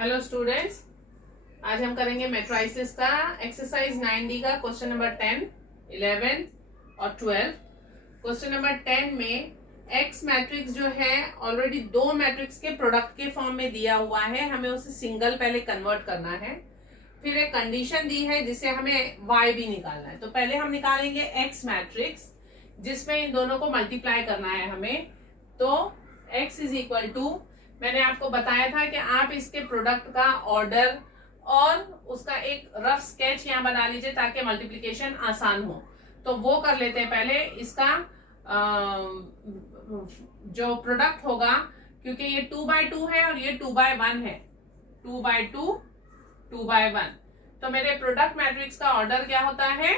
Hello students, आज हम करेंगे मैट्रिसेस का एक्सरसाइज 9D का क्वेश्चन नंबर 10, 11 और 12। क्वेश्चन नंबर 10 में एक्स मैट्रिक्स जो है ऑलरेडी दो मैट्रिक्स के प्रोडक्ट के फॉर्म में दिया हुआ है, हमें उसे सिंगल पहले कन्वर्ट करना है। फिर एक कंडीशन दी है जिससे हमें वाई भी निकालना है। तो पहले हम निकालेंगे एक्स मैट्रिक्स जिसमें इन दोनों को मल्टीप्लाई करना है हमें। तो x इज इक्वल टू, मैंने आपको बताया था कि आप इसके प्रोडक्ट का ऑर्डर और उसका एक रफ स्केच यहाँ बना लीजिए ताकि मल्टीप्लिकेशन आसान हो। तो वो कर लेते हैं पहले। इसका जो प्रोडक्ट होगा, क्योंकि ये 2/2 है और ये 2/1 है, 2/2 2/1, तो मेरे प्रोडक्ट मैट्रिक्स का ऑर्डर क्या होता है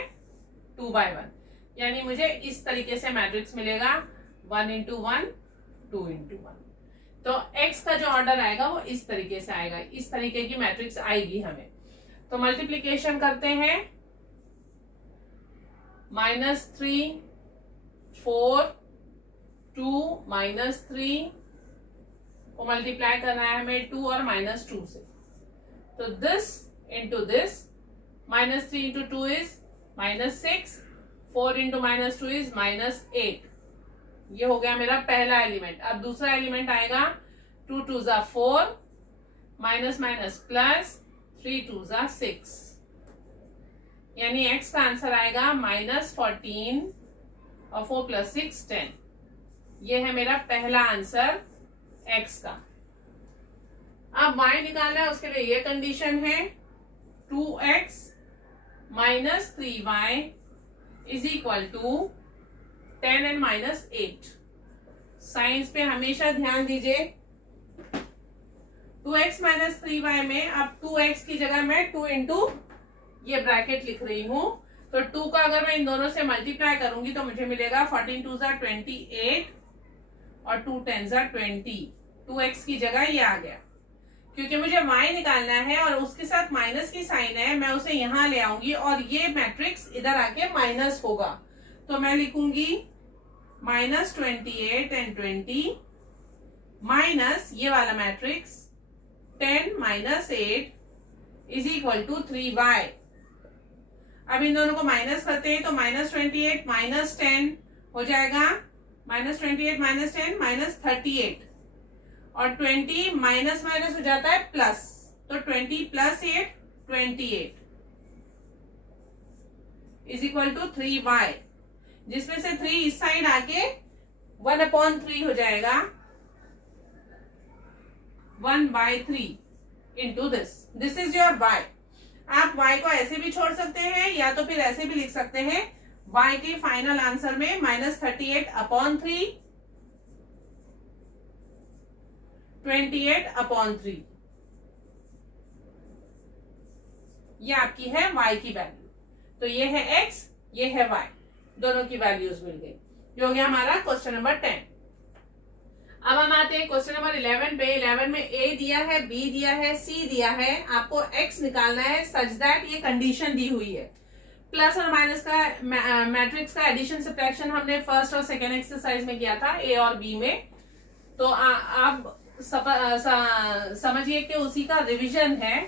2/1, यानी मुझे इस तरीके से मैट्रिक्स मिलेगा 1 into 1 2 into 1। तो x का जो ऑर्डर आएगा वो इस तरीके से आएगा, इस तरीके की मैट्रिक्स आएगी हमें। तो मल्टीप्लिकेशन करते हैं, -3 4 2 -3 को मल्टीप्लाई करना है हमें 2 और -2 से। तो this into this, -3 into 2 is -6, 4 into -2 is -8। ये हो गया मेरा पहला एलिमेंट। अब दूसरा एलिमेंट आएगा 2 2 ज़ा 4, माइनस माइनस प्लस, 3 2 ज़ा 6, यानी x का आंसर आएगा -14 और 4 + 6 10। ये है मेरा पहला आंसर x का। अब y निकालना है, उसके लिए ये कंडीशन है 2x - 3y is equal to 10 and -8। Science पे हमेशा ध्यान दीजिए। 2x - 3y में अब 2x की जगह मैं 2 into ये ब्रैकेट लिख रही हूं। तो 2 का अगर मैं इन दोनों से मल्टीप्लाई करूंगी तो मुझे मिलेगा 14 2 ज़ा 28 और 2 10 ज़ा 20। 2x की जगह ये आ गया। क्योंकि मुझे y निकालना है और उसके साथ माइनस की साइन है, मैं उसे यहां ले आऊंगी और ये मैट्रिक्स इधर आके माइनस होगा। तो मैं लिखूंगी -28 and 20 माइनस ये वाला matrix 10 - 8 is equal to 3y। अब इन दोनों को माइनस करते हैं तो -28 - 10 हो जाएगा, -28 - 10 -38, और 20 माइनस माइनस हो जाता है प्लस, तो 20 + 8 28 इज इक्वल टू 3y, जिसमें से 3 इस साइड आके 1/3 हो जाएगा, 1/3 into this is your y। आप y को ऐसे भी छोड़ सकते हैं या तो फिर ऐसे भी लिख सकते हैं। y के फाइनल आंसर में -38/3, 28/3, ये आपकी है y की वैल्यू। तो ये है x, ये है y, दोनों की वैल्यूज मिल गई। जो हो गया हमारा क्वेश्चन नंबर 10। अब हम आते हैं क्वेश्चन नंबर 11 पे। 11 में a दिया है, b दिया है, c दिया है, आपको x निकालना है सच दैट ये कंडीशन दी हुई है। प्लस और माइनस का मैट्रिक्स का एडिशन सब्ट्रैक्शन हमने फर्स्ट और सेकेंड एक्सरसाइज में किया था, a और b में। तो आप समझिए कि उसी का रिवीजन है।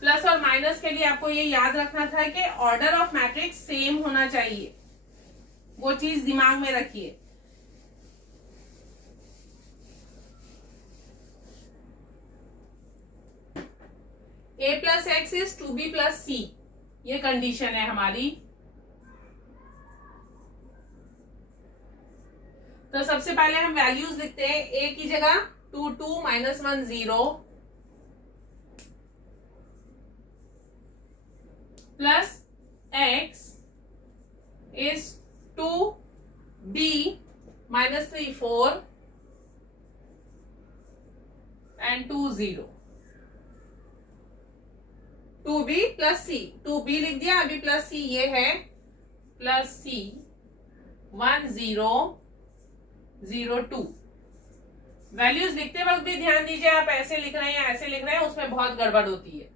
प्लस और माइनस के लिए आपको ये याद रखना था कि ऑर्डर ऑफ मैट्रिक्स सेम होना चाहिए, वो चीज दिमाग में रखिए। a + x is 2b + c, ये कंडीशन है हमारी। तो सबसे पहले हम वैल्यूज लिखते हैं। a की जगह 2 2 -1 0 plus x is 2b - 3 4 and 2 0, 2b + c, 2b लिख दिया, अभी प्लस c ये है, प्लस c 1 0 0 2। वैल्यूज लिखते वक्त भी ध्यान दीजिए, आप ऐसे लिख रहे हैं या ऐसे लिख रहे हैं, उसमें बहुत गड़बड़ होती है।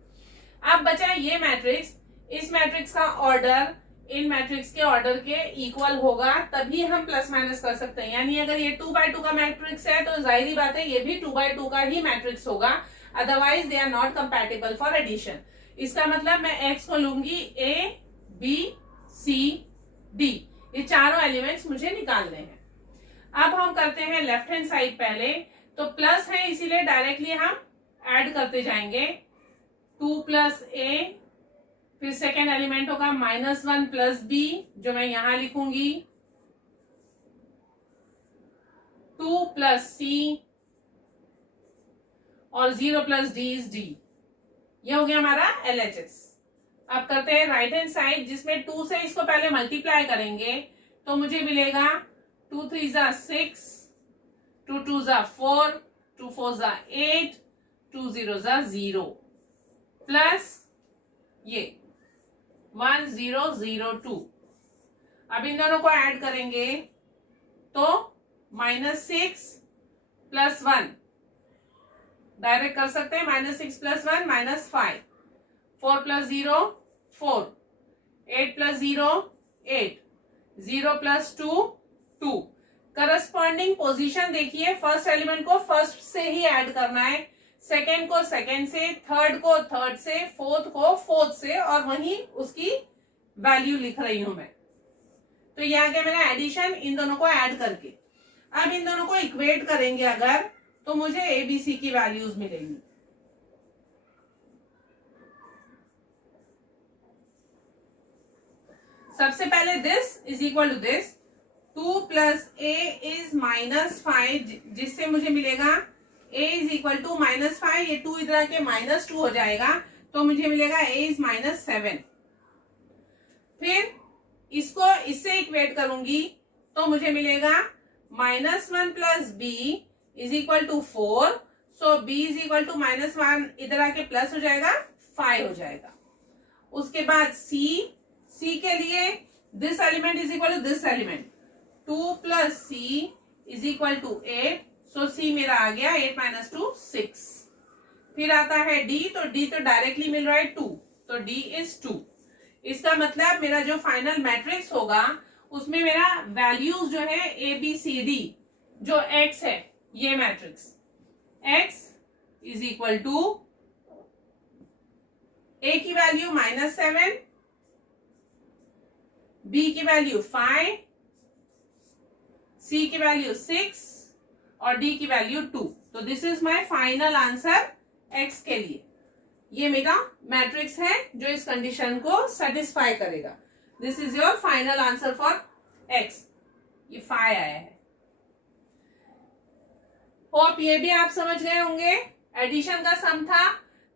अब बचा ये मैट्रिक्स, इस मैट्रिक्स का ऑर्डर इन मैट्रिक्स के ऑर्डर के इक्वल होगा, तभी हम प्लस माइनस कर सकते हैं। यानी अगर ये 2x2 का मैट्रिक्स है तो जाहिर बात है ये भी 2x2 का ही मैट्रिक्स होगा, otherwise they are not compatible for addition. इसका मतलब मैं x को लूंगी A B C D, ये चारों एलिमेंट्स मुझे निकालने हैं। अब हम करते हैं लेफ्ट हैंड साइड पहले, तो प्लस है इसीलिए डायरेक्टली हम ऐड करते जाएंगे। 2 प्लस A, फिर सेकेंड एलिमेंट होगा -1 प्लस B, जो मैं यहां लिखूंगी, 2 प्लस C और 0 प्लस D इज D। ये हो गया हमारा LHS। अब करते हैं राइट हैंड साइड, जिसमें 2 से इसको पहले मल्टीप्लाई करेंगे तो मुझे मिलेगा 2 3 ज़ा 6, 2 2 ज़ा 4, 2 4 ज़ा 8, 2 0 ज़ा 0 प्लस ये 1 0 0 2। अब इन दोनों को ऐड करेंगे तो -6 प्लस 1 डायरेक्ट कर सकते हैं, -6 plus 1 -5, 4 plus 0 4, 8 plus 0 8, 0 plus 2 2। Corresponding position देखिए, फर्स्ट एलिमेंट को फर्स्ट से ही ऐड करना है, सेकेंड को सेकेंड से, थर्ड को थर्ड से, फोर्थ को फोर्थ से, और वहीं उसकी वैल्यू लिख रही हूं मैं। तो ये आ गया मेरा एडिशन इन दोनों को ऐड करके। अब इन दोनों को इक्वेट करेंगे अगर, तो मुझे ABC की वैल्यूज मिलेंगी। सबसे पहले this is equal to this, 2 plus A is -5, जिससे मुझे मिलेगा A इज इक्वल टू -5, ये 2 इधर आके -2 हो जाएगा, तो मुझे मिलेगा A इज -7। फिर इसको इससे इक्वेट करूंगी तो मुझे मिलेगा -1 plus B is equal to 4, so B is equal to -1 इधर आके प्लस हो जाएगा, 5 हो जाएगा। उसके बाद C के लिए this element is equal to this element, 2 plus C is equal to 8, so C मेरा आ गया 8 - 2 6। फिर आता है D, तो D तो डायरेक्टली मिल रहा है 2, तो D इज 2। इसका मतलब मेरा जो फाइनल मैट्रिक्स होगा उसमें मेरा वैल्यूज जो है ABCD, जो X है, ये matrix X is equal to A की वैल्यू -7, B की वैल्यू 5, C की वैल्यू 6 और D की वैल्यू 2। तो this is my final answer X के लिए। ये मेरा मैट्रिक्स है जो इस कंडीशन को सेटिस्फाई करेगा। This is your final answer for X। ये 5 आया है। होप ये भी आप समझ गए होंगे। एडिशन का सम था,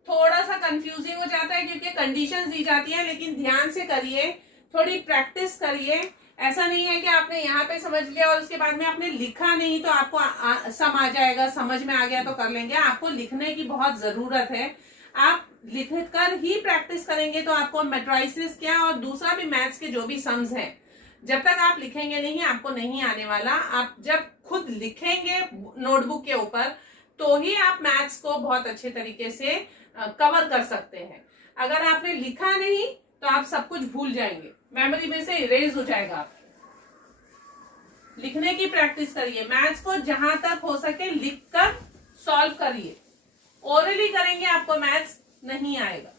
थोड़ा सा कंफ्यूजिंग हो जाता है क्योंकि कंडीशंस दी जाती हैं, लेकिन ध्यान से करिए, थोड़ी प्रैक्टिस करिए। ऐसा नहीं है कि आपने यहाँ पे समझ लिया और उसके बाद में आपने लिखा नहीं तो आपको सम आ जाएगा, समझ में आ गया तो कर लेंगे। आपको लिखने की बहुत जरूरत है। आप लिख कर ही प्रैक्टिस करेंगे तो आपको मैट्रिसेस क्या और दूसरा भी मैथ्स के जो भी सम्स हैं, जब तक आप लिखेंगे नहीं आपको नहीं आने वाला। आप जब खुद लिखेंगे नोटबुक के ऊपर तो ही आप मैथ्स को बहुत अच्छे तरीके से कवर कर सकते हैं। अगर आपने लिखा नहीं तो आप सब कुछ भूल जाएंगे, मेमोरी में से इरेज हो जाएगा आपके। लिखने की प्रैक्टिस करिए, मैथ्स को जहां तक हो सके लिखकर सॉल्व करिए। ओरली करेंगे आपको मैथ्स नहीं आएगा।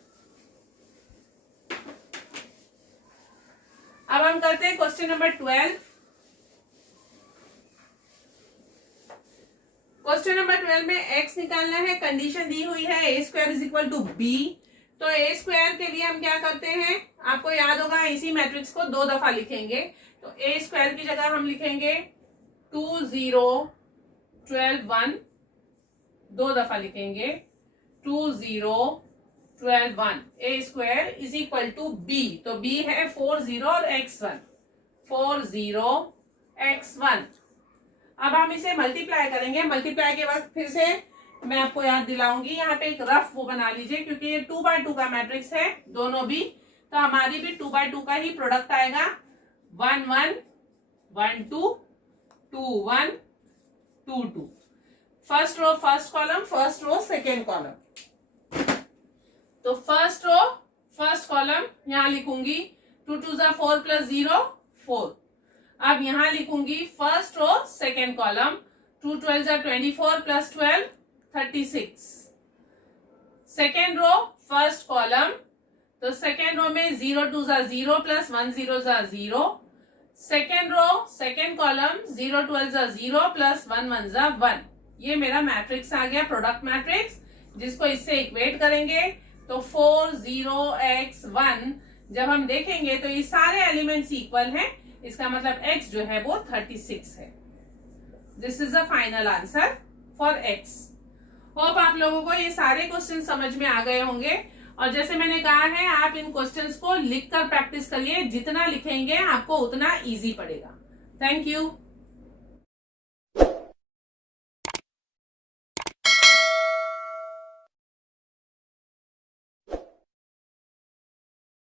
अब हम करते हैं क्वेश्चन नंबर 12। क्वेश्चन नंबर 12 में x निकालना है। कंडीशन दी हुई है a square is equal to b। तो a स्क्वायर के लिए हम क्या करते हैं, आपको याद होगा इसी मैट्रिक्स को 2 दफा लिखेंगे। तो a स्क्वायर की जगह हम लिखेंगे 2 0 12 1, 2 दफा लिखेंगे 2 0 12 1। a square is equal to b, तो b है 4 0 और x1, 4 0 x1। अब हम इसे मल्टीप्लाई करेंगे। मल्टीप्लाई के वक्त फिर से मैं आपको याद दिलाऊंगी, यहाँ पे एक रफ वो बना लीजिए क्योंकि ये 2x2 का मैट्रिक्स है दोनों भी, तो हमारी भी 2x2 का ही प्रोडक्ट आएगा। 1 1 1 2 2 1 2 2। First row first column, first row second column. तो फर्स्ट रो फर्स्ट कॉलम यहां लिखूंगी 2 2 जा 4 प्लस 0 4। अब यहां लिखूंगी फर्स्ट रो सेकेंड कॉलम, 2 12 जा 24 plus 12 36। Second row first column, तो सेकेंड रो में 0 2 जा 0 प्लस 1 0 जा 0। सेकेंड रो सेकेंड कॉलम 0 12 जा 0 प्लस 1 1 जा 1। ये मेरा मैट्रिक्स आ गया, प्रोडक्ट मैट्रिक्स, जिसको इससे इक्वेट करेंगे तो 4 0 x 1 जब हम देखेंगे तो ये सारे एलिमेंट्स इक्वल हैं, इसका मतलब x जो है वो 36 है। This is the final answer for x। Hope आप लोगों को ये सारे क्वेश्चन समझ में आ गए होंगे, और जैसे मैंने कहा है आप इन क्वेश्चंस को लिखकर प्रैक्टिस करिए, जितना लिखेंगे आपको उतना इजी पड़ेगा। Thank you.